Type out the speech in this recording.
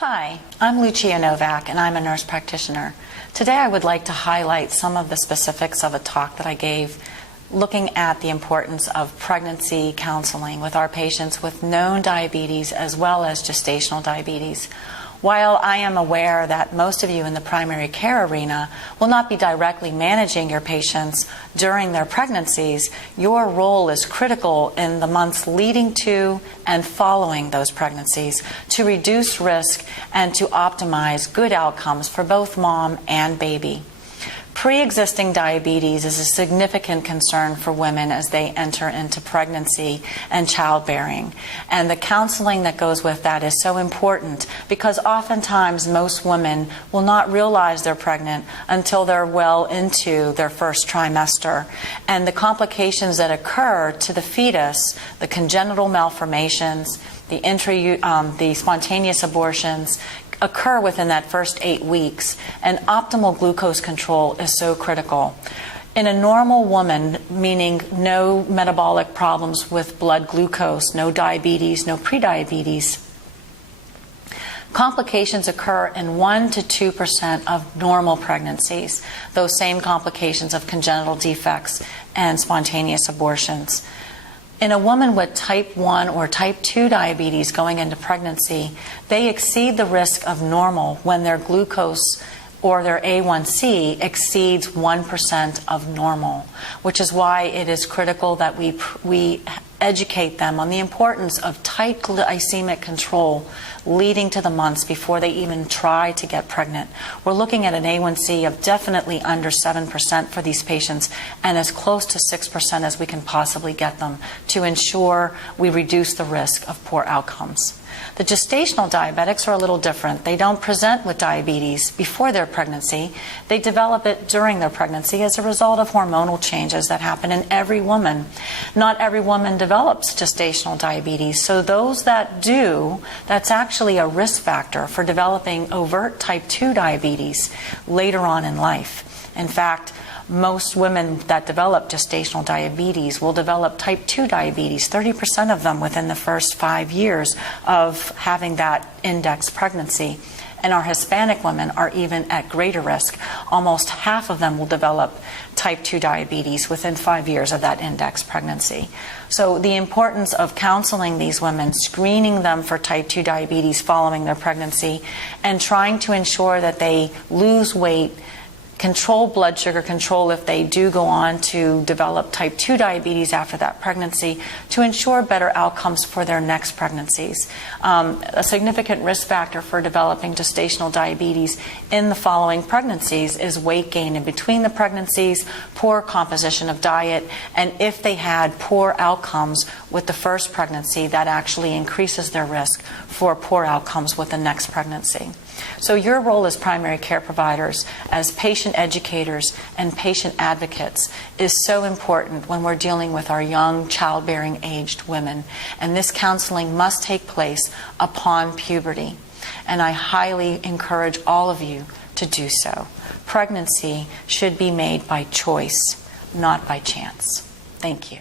Hi, I'm Lucia Novak and I'm a nurse practitioner. Today I would like to highlight some of the specifics of a talk that I gave looking at the importance of pregnancy counseling with our patients with known diabetes as well as gestational diabetes. While I am aware that most of you in the primary care arena will not be directly managing your patients during their pregnancies, your role is critical in the months leading to and following those pregnancies to reduce risk and to optimize good outcomes for both mom and baby. Pre-existing diabetes is a significant concern for women as they enter into pregnancy and childbearing. And the counseling that goes with that is so important because oftentimes most women will not realize they're pregnant until they're well into their first trimester. And the complications that occur to the fetus, the congenital malformations, the spontaneous abortions, occur within that first 8 weeks, and optimal glucose control is so critical. In a normal woman, meaning no metabolic problems with blood glucose, no diabetes, no prediabetes, complications occur in 1 to 2% of normal pregnancies, those same complications of congenital defects and spontaneous abortions. In a woman with type 1 or type 2 diabetes going into pregnancy, they exceed the risk of normal when their glucose or their A1C exceeds 1% of normal, which is why it is critical that we educate them on the importance of tight glycemic control leading to the months before they even try to get pregnant. We're looking at an A1C of definitely under 7% for these patients and as close to 6% as we can possibly get them to ensure we reduce the risk of poor outcomes. The gestational diabetics are a little different. They don't present with diabetes before their pregnancy. They develop it during their pregnancy as a result of hormonal changes that happen in every woman. Not every woman develops gestational diabetes, so those that do, that's actually a risk factor for developing overt type 2 diabetes later on in life. In fact, most women that develop gestational diabetes will develop type 2 diabetes, 30% of them within the first 5 years of having that index pregnancy. And our Hispanic women are even at greater risk. Almost half of them will develop type 2 diabetes within 5 years of that index pregnancy. So the importance of counseling these women, screening them for type 2 diabetes following their pregnancy, and trying to ensure that they lose weight, control blood sugar control if they do go on to develop type 2 diabetes after that pregnancy to ensure better outcomes for their next pregnancies. A significant risk factor for developing gestational diabetes in the following pregnancies is weight gain in between the pregnancies, poor composition of diet, and if they had poor outcomes with the first pregnancy, that actually increases their risk for poor outcomes with the next pregnancy. So your role as primary care providers, as patient educators and patient advocates is so important when we're dealing with our young childbearing aged women. And this counseling must take place upon puberty. And I highly encourage all of you to do so. Pregnancy should be made by choice, not by chance. Thank you.